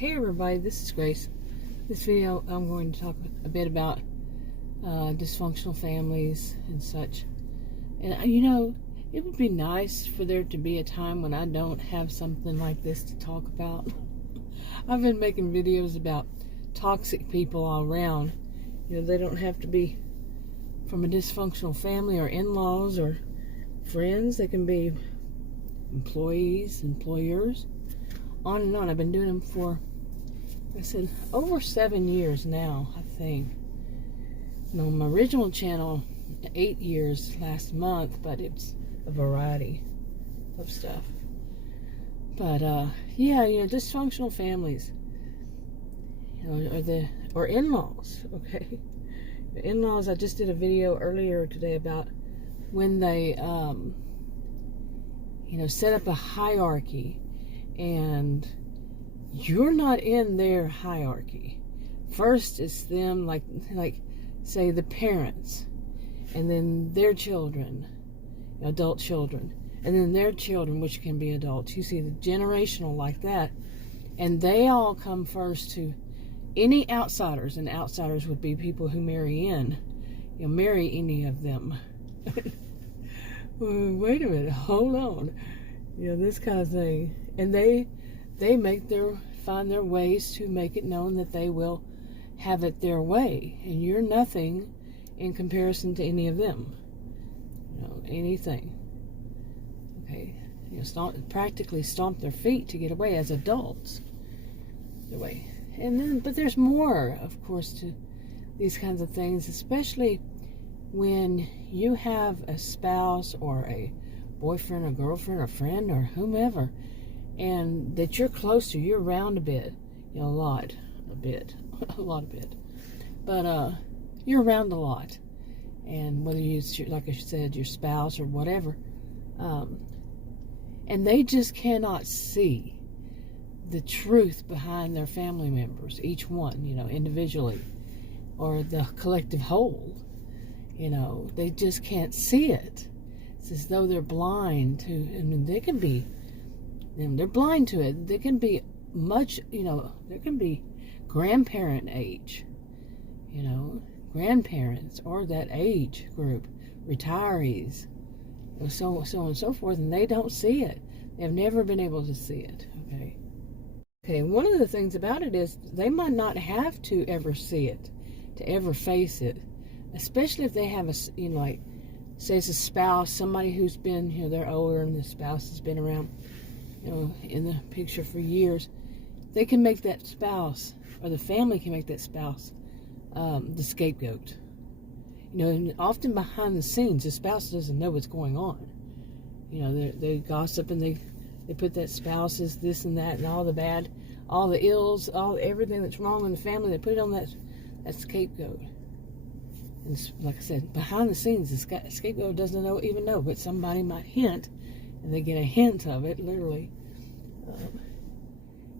Hey everybody, this is Grace. This video I'm going to talk a bit about dysfunctional families and such. And it would be nice for there to be a time when I don't have something like this to talk about. I've been making videos about toxic people all around. They don't have to be from a dysfunctional family or in-laws or friends. They can be employees, employers, on and on. I've been doing them for, like I said, over 7 years now, I think. And on my original channel, 8 years last month, but it's a variety of stuff. But dysfunctional families, or in-laws, okay? In-laws, I just did a video earlier today about when they, set up a hierarchy, and you're not in their hierarchy. First is them, like say the parents, and then their children, adult children, and then their children, which can be adults. You see the generational like that, and they all come first to any outsiders, and outsiders would be people who marry in. Marry any of them. Wait a minute, hold on. This kind of thing. And they find their ways to make it known that they will have it their way. And you're nothing in comparison to any of them. Anything. Okay. Practically stomp their feet to get away as adults. Their way. But there's more, of course, to these kinds of things, especially when you have a spouse or a boyfriend or girlfriend or friend or whomever, and that you're close to, you're around a bit, a lot of bit, but you're around a lot, and whether it's, like I said, your spouse or whatever, and they just cannot see the truth behind their family members, each one, individually, or the collective whole. They just can't see it. It's as though they're blind to, they can be, they're blind to it. They can be much, there can be grandparent age, grandparents or that age group, retirees, so on and so forth, and they don't see it. They've never been able to see it, Okay, one of the things about it is they might not have to ever see it, to ever face it, especially if they have a, say it's a spouse, somebody who's been, they're older and the spouse has been around, in the picture for years. They can make that spouse, or the family can make that spouse, the scapegoat. And often behind the scenes, the spouse doesn't know what's going on. They gossip and they put that spouse as this and that and all the bad, all the ills, everything that's wrong in the family. They put it on that scapegoat. And like I said, behind the scenes, the scapegoat doesn't even know, but somebody might hint, and they get a hint of it, literally.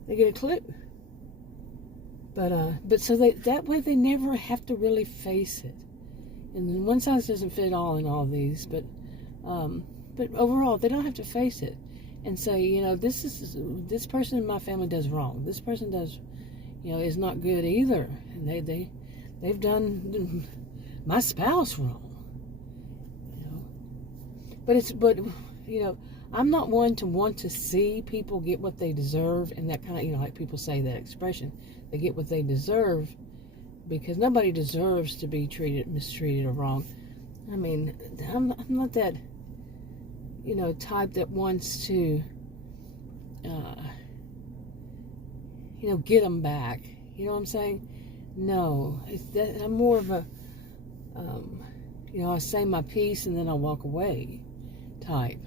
They get a clue. But so that way they never have to really face it. And one size doesn't fit all in all these, but overall they don't have to face it and say, this person in my family does wrong. This person does, is not good either, and they've done my spouse wrong. But I'm not one to want to see people get what they deserve, and that kind of, like people say that expression, they get what they deserve, because nobody deserves to be mistreated or wrong. I'm not that, type that wants to, get them back. You know what I'm saying? No, I'm more of a, I say my piece and then I'll walk away type.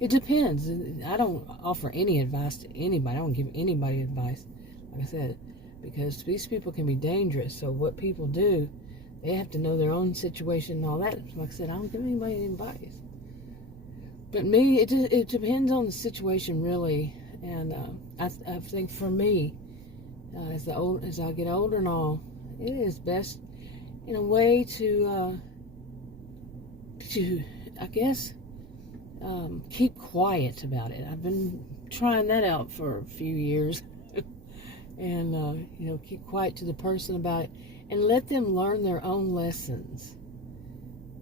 It depends. I don't offer any advice to anybody. I don't give anybody advice, like I said, because these people can be dangerous. So what people do, they have to know their own situation and all that. Like I said, I don't give anybody any advice. But me, it depends on the situation, really. And I think for me, as I get older and all, it is best in a way to I guess keep quiet about it. I've been trying that out for a few years. and keep quiet to the person about it, and let them learn their own lessons.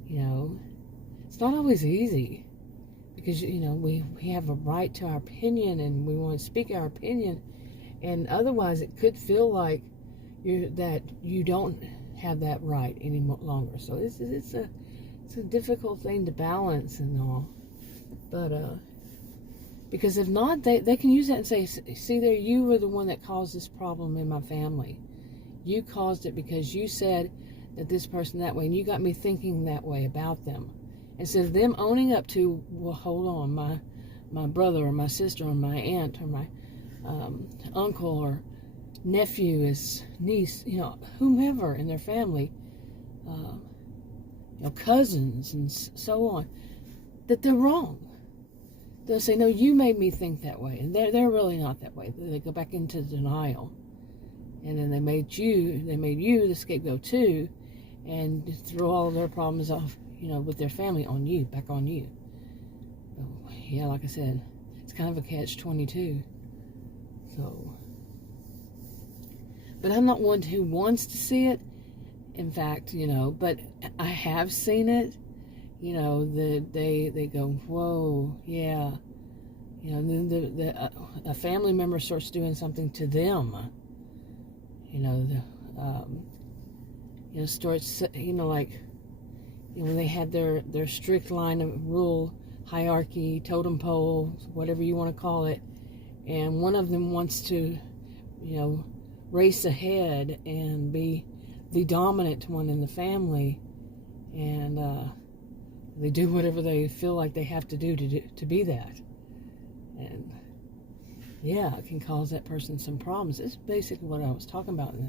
It's not always easy, because we have a right to our opinion, and we want to speak our opinion, and otherwise it could feel like you don't have that right any longer. So it's a difficult thing to balance and all, but because if not, they can use that and say, see there, you were the one that caused this problem in my family. You caused it because you said that this person that way, and you got me thinking that way about them. Instead of them owning up to, well, hold on, my brother or my sister or my aunt or my uncle or nephew, his niece, whomever in their family, cousins and so on, that they're wrong. They'll say, no, you made me think that way, and they're really not that way. They go back into denial, and then they made you the scapegoat too, and throw all of their problems off, with their family back on you. So, yeah, like I said, it's kind of a catch-22. So, but I'm not one who wants to see it. In fact, but I have seen it. They go, whoa, yeah. Then a family member starts doing something to them. Starts, like, when they had their strict line of rule, hierarchy, totem pole, whatever you want to call it, and one of them wants to, race ahead and be the dominant one in the family, and they do whatever they feel like they have to do to be that. And yeah, it can cause that person some problems. It's basically what I was talking about in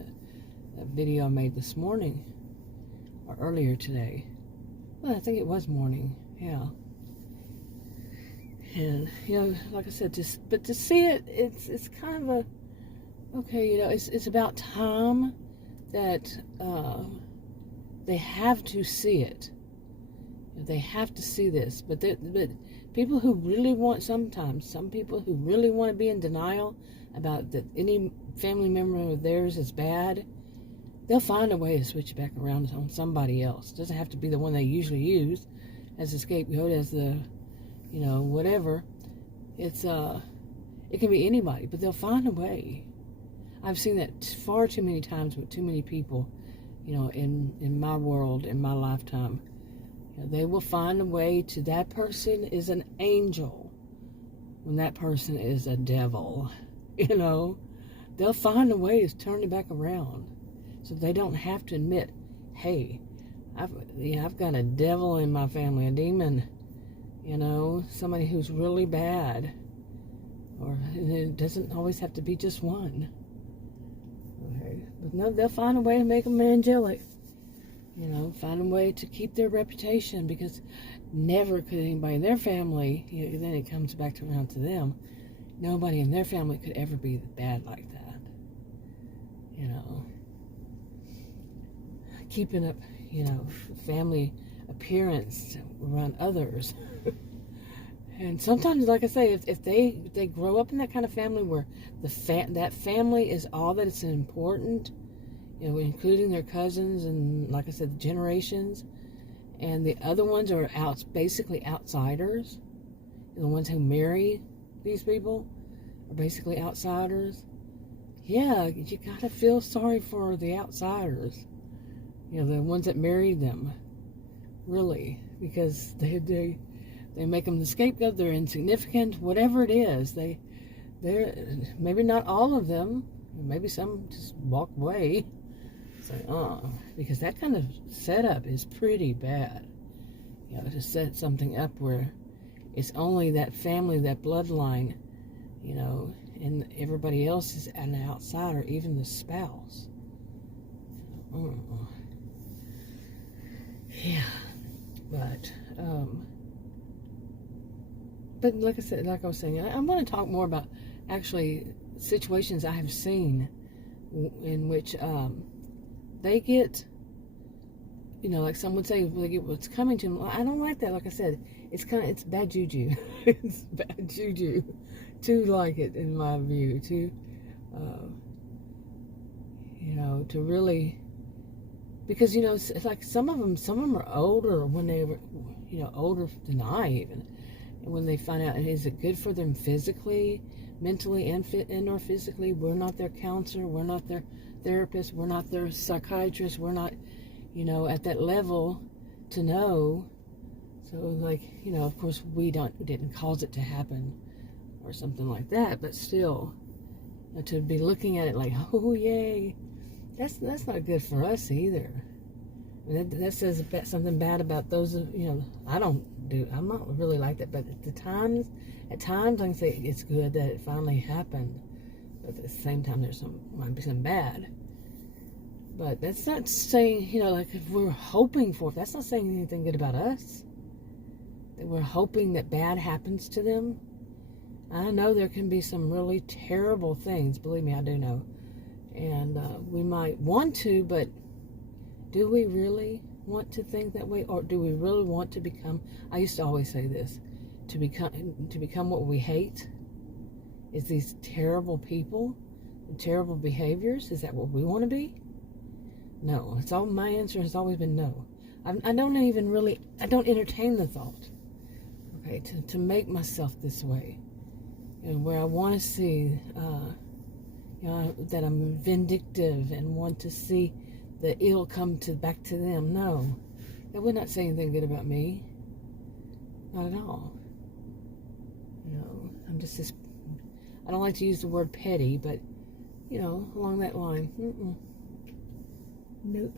that video I made this morning, or earlier today. Well, I think it was morning, yeah. And, like I said, but to see it, it's kind of okay, it's about time that they have to see it. They have to see this. But people who really want, some people who really want to be in denial about that any family member of theirs is bad, they'll find a way to switch back around on somebody else. It doesn't have to be the one they usually use as a scapegoat, as the, whatever. It can be anybody, but they'll find a way. I've seen that far too many times with too many people, in my world, in my lifetime. They will find a way to, that person is an angel when that person is a devil. They'll find a way to turn it back around, so they don't have to admit, hey, I've got a devil in my family, a demon, somebody who's really bad. Or it doesn't always have to be just one. Okay. But no, they'll find a way to make them angelic. Find a way to keep their reputation, because never could anybody in their family, then it comes back around to them, nobody in their family could ever be bad like that. Keeping up, family appearance around others. And sometimes, like I say, if they grow up in that kind of family where that family is all that is important, including their cousins and, like I said, generations, and the other ones are basically outsiders. The ones who marry these people are basically outsiders. Yeah, you gotta feel sorry for the outsiders. The ones that married them, really, because they make them the scapegoat. They're insignificant, whatever it is. They're maybe not all of them. Maybe some just walk away. Because that kind of setup is pretty bad. To set something up where it's only that family, that bloodline, and everybody else is an outsider, even the spouse. Yeah, but like I said, like I was saying, I want to talk more about actually situations I have seen in which they get, like some would say, they get what's coming to them. I don't like that. Like I said, it's bad juju. It's bad juju to like it, in my view, to to really, because, it's like some of them are older when they were, older than I even. And when they find out, is it good for them physically, mentally, and or physically? We're not their counselor. We're not their therapist. We're not their psychiatrist. We're not, at that level to know. So, like, of course, we didn't cause it to happen or something like that. But still, to be looking at it like, oh, yay, that's not good for us either. And that says something bad about those, I'm not really like that. But at times I can say it's good that it finally happened. But at the same time, might be some bad. But that's not saying, like if we're hoping for it, that's not saying anything good about us. That we're hoping that bad happens to them. I know there can be some really terrible things. Believe me, I do know. And we might want to, but do we really want to think that way? Or do we really want to become, I used to always say this, to become what we hate? Is these terrible people and terrible behaviors? Is that what we want to be? No. My answer has always been no. I don't entertain the thought, okay, to make myself this way. And where I want to see, that I'm vindictive and want to see the ill come back to them. No, that would not say anything good about me. Not at all. I'm just this. I don't like to use the word petty, but along that line. Nope.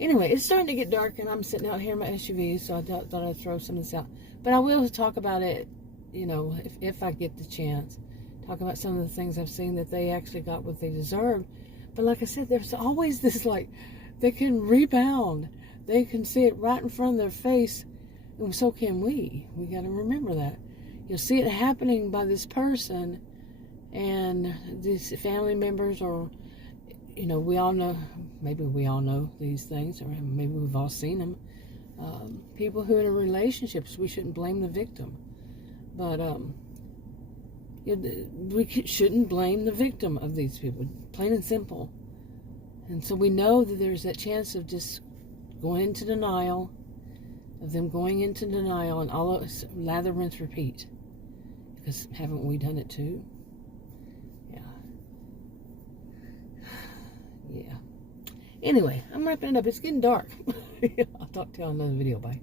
Anyway, it's starting to get dark, and I'm sitting out here in my SUV, so I thought I'd throw some of this out. But I will talk about it, if I get the chance. Talk about some of the things I've seen that they actually got what they deserved. But like I said, there's always this, like, they can rebound. They can see it right in front of their face, and so can we. We got to remember that. You'll see it happening by this person, and these family members, or, we all know, maybe we all know these things, or maybe we've all seen them. People who are in relationships, we shouldn't blame the victim. But we shouldn't blame the victim of these people, plain and simple. And so we know that there's that chance of just going into denial, and all of us lather, rinse, repeat. Because haven't we done it too? Yeah. Anyway, I'm wrapping it up. It's getting dark. I'll talk to you on another video. Bye.